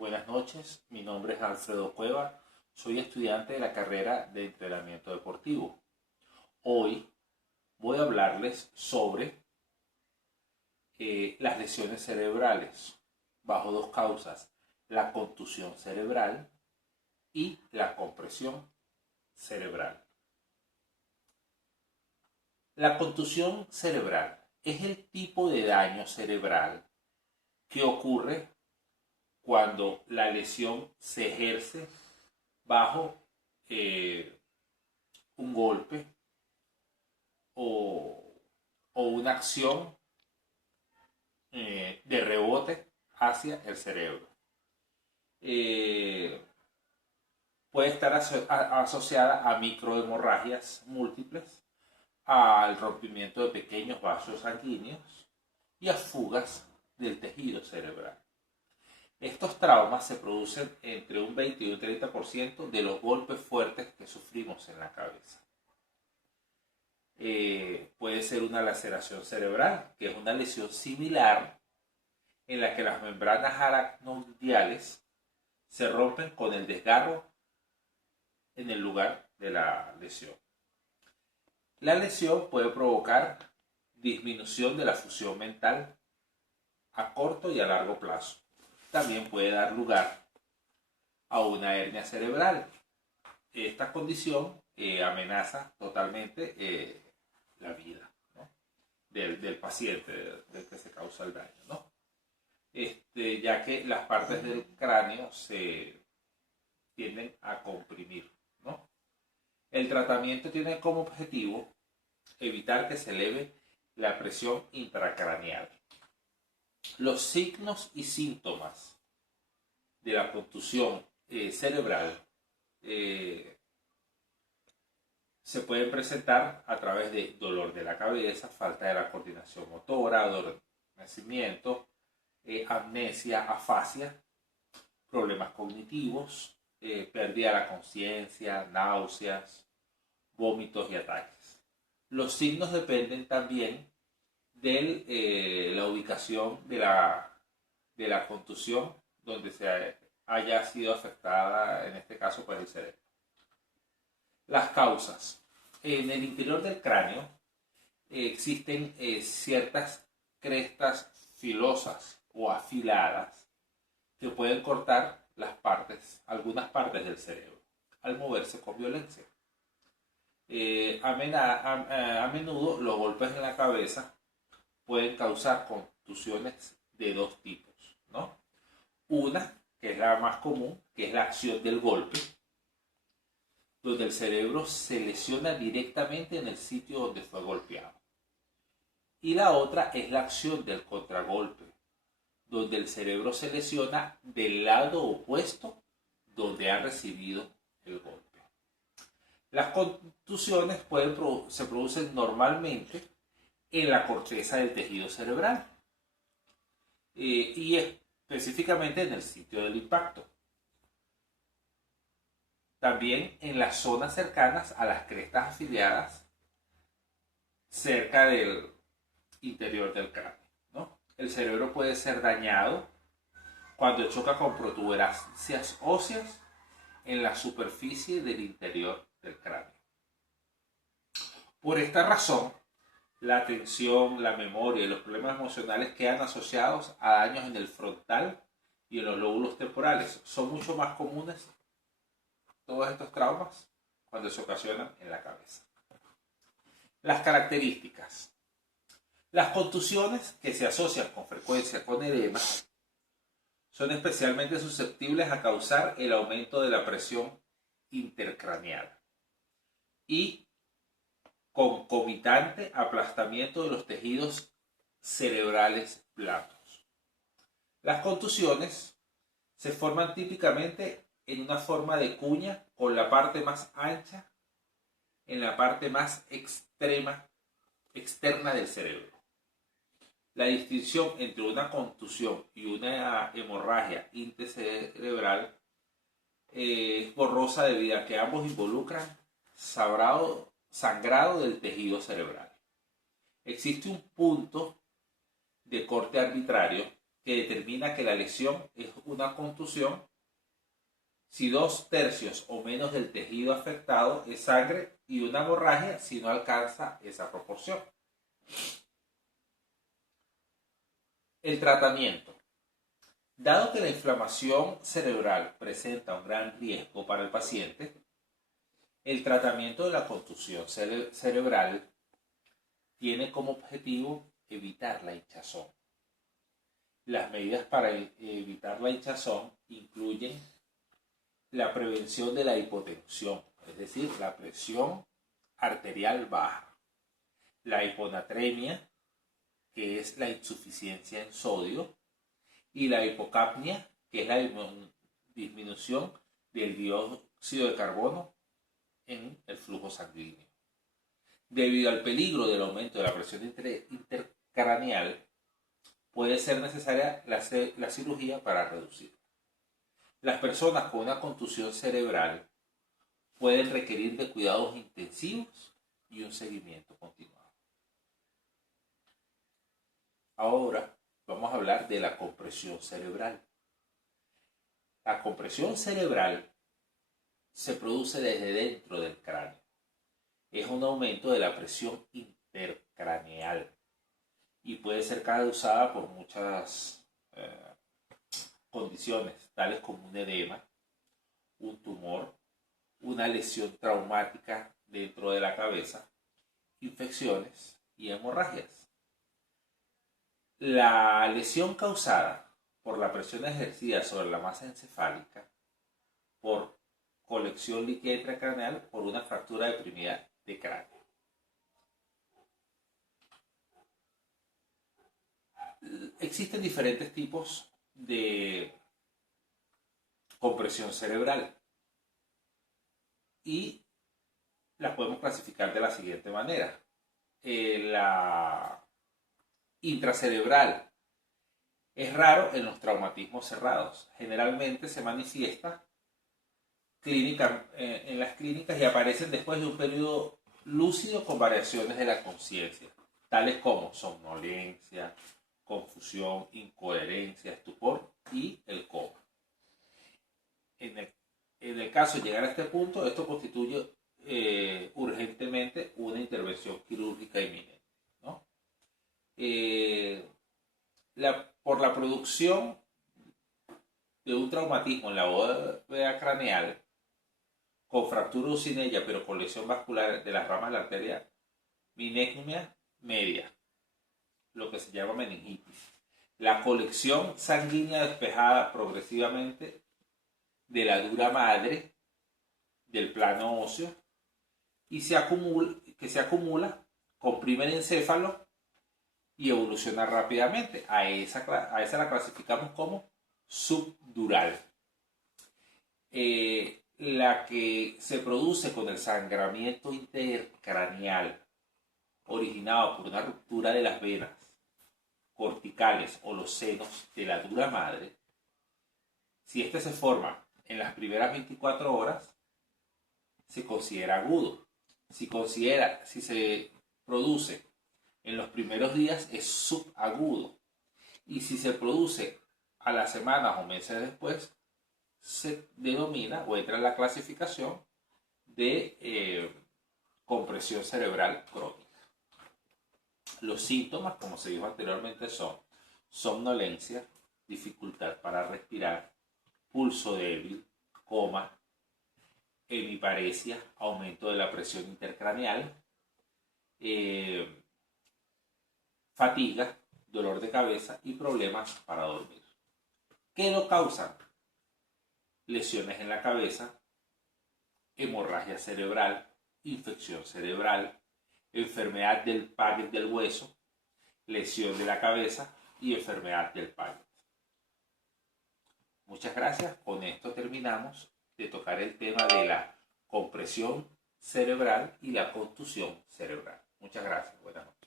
Buenas noches, mi nombre es Alfredo Cueva, soy estudiante de la carrera de entrenamiento deportivo. Hoy voy a hablarles sobre las lesiones cerebrales bajo dos causas, la contusión cerebral y la compresión cerebral. La contusión cerebral es el tipo de daño cerebral que ocurre cuando la lesión se ejerce bajo un golpe o una acción de rebote hacia el cerebro. Puede estar asociada a microhemorragias múltiples, al rompimiento de pequeños vasos sanguíneos y a fugas del tejido cerebral. Estos traumas se producen entre un 20 y un 30% de los golpes fuertes que sufrimos en la cabeza. Puede ser una laceración cerebral, que es una lesión similar en la que las membranas aracnoideales se rompen con el desgarro en el lugar de la lesión. La lesión puede provocar disminución de la función mental a corto y a largo plazo. También puede dar lugar a una hernia cerebral. Esta condición amenaza totalmente la vida, ¿no? del paciente, del que se causa el daño, ¿no? Ya que las partes del cráneo se tienden a comprimir, ¿no? El tratamiento tiene como objetivo evitar que se eleve la presión intracraneal. Los signos y síntomas de la contusión cerebral se pueden presentar a través de dolor de la cabeza, falta de la coordinación motora, adormecimiento, amnesia, afasia, problemas cognitivos, pérdida de la conciencia, náuseas, vómitos y ataques. Los signos dependen también de la ubicación de la contusión donde se haya sido afectada, en este caso, pues el cerebro. Las causas. En el interior del cráneo existen ciertas crestas filosas o afiladas que pueden cortar algunas partes del cerebro al moverse con violencia. A menudo los golpes en la cabeza pueden causar contusiones de dos tipos, ¿no? Una, que es la más común, que es la acción del golpe, donde el cerebro se lesiona directamente en el sitio donde fue golpeado. Y la otra es la acción del contragolpe, donde el cerebro se lesiona del lado opuesto donde ha recibido el golpe. Las contusiones se producen normalmente en la corteza del tejido cerebral y específicamente en el sitio del impacto. También en las zonas cercanas a las crestas afiliadas cerca del interior del cráneo, ¿no? El cerebro puede ser dañado cuando choca con protuberancias óseas en la superficie del interior del cráneo. Por esta razón, la atención, la memoria y los problemas emocionales quedan asociados a daños en el frontal y en los lóbulos temporales. Son mucho más comunes todos estos traumas cuando se ocasionan en la cabeza. Las características. Las contusiones que se asocian con frecuencia con edema son especialmente susceptibles a causar el aumento de la presión intercraneal y concomitante aplastamiento de los tejidos cerebrales planos. Las contusiones se forman típicamente en una forma de cuña con la parte más ancha en la parte más externa del cerebro. La distinción entre una contusión y una hemorragia intercerebral es borrosa debido a que ambos involucran sangrado del tejido cerebral. Existe un punto de corte arbitrario que determina que la lesión es una contusión si 2/3 o menos del tejido afectado es sangre y una hemorragia si no alcanza esa proporción. El tratamiento. Dado que la inflamación cerebral presenta un gran riesgo para el paciente, el tratamiento de la contusión cerebral tiene como objetivo evitar la hinchazón. Las medidas para evitar la hinchazón incluyen la prevención de la hipotensión, es decir, la presión arterial baja, la hiponatremia, que es la insuficiencia en sodio, y la hipocapnia, que es la disminución del dióxido de carbono en el flujo sanguíneo. Debido al peligro del aumento de la presión intercraneal, puede ser necesaria la cirugía para reducirla. Las personas con una contusión cerebral pueden requerir de cuidados intensivos y un seguimiento continuado. Ahora vamos a hablar de la compresión cerebral. La compresión cerebral se produce desde dentro del cráneo. Es un aumento de la presión intercraneal y puede ser causada por muchas condiciones, tales como un edema, un tumor, una lesión traumática dentro de la cabeza, infecciones y hemorragias. La lesión causada por la presión ejercida sobre la masa encefálica, por colección líquida intracraneal, por una fractura deprimida de cráneo. Existen diferentes tipos de compresión cerebral y las podemos clasificar de la siguiente manera. La intracerebral es raro en los traumatismos cerrados. Generalmente se manifiesta en las clínicas y aparecen después de un periodo lúcido con variaciones de la conciencia, tales como somnolencia, confusión, incoherencia, estupor y el coma. En el caso de llegar a este punto, esto constituye urgentemente una intervención quirúrgica inminente, ¿no? Por la producción de un traumatismo en la bóveda craneal, con fractura usinella pero con lesión vascular de las ramas de la arteria minectomía media, lo que se llama meningitis. La colección sanguínea despejada progresivamente de la dura madre del plano óseo y que se acumula, comprime el encéfalo y evoluciona rápidamente. A esa la clasificamos como subdural. La que se produce con el sangramiento intercraneal originado por una ruptura de las venas corticales o los senos de la dura madre, si este se forma en las primeras 24 horas, se considera agudo. Si se produce en los primeros días, es subagudo. Y si se produce a las semanas o meses después, se denomina o entra en la clasificación de compresión cerebral crónica. Los síntomas, como se dijo anteriormente, son somnolencia, dificultad para respirar, pulso débil, coma, hemiparesia, aumento de la presión intercraneal, fatiga, dolor de cabeza y problemas para dormir. ¿Qué lo causan? Lesiones en la cabeza, hemorragia cerebral, infección cerebral, enfermedad del Paget del hueso, lesión de la cabeza y enfermedad del Paget. Muchas gracias. Con esto terminamos de tocar el tema de la compresión cerebral y la contusión cerebral. Muchas gracias. Buenas noches.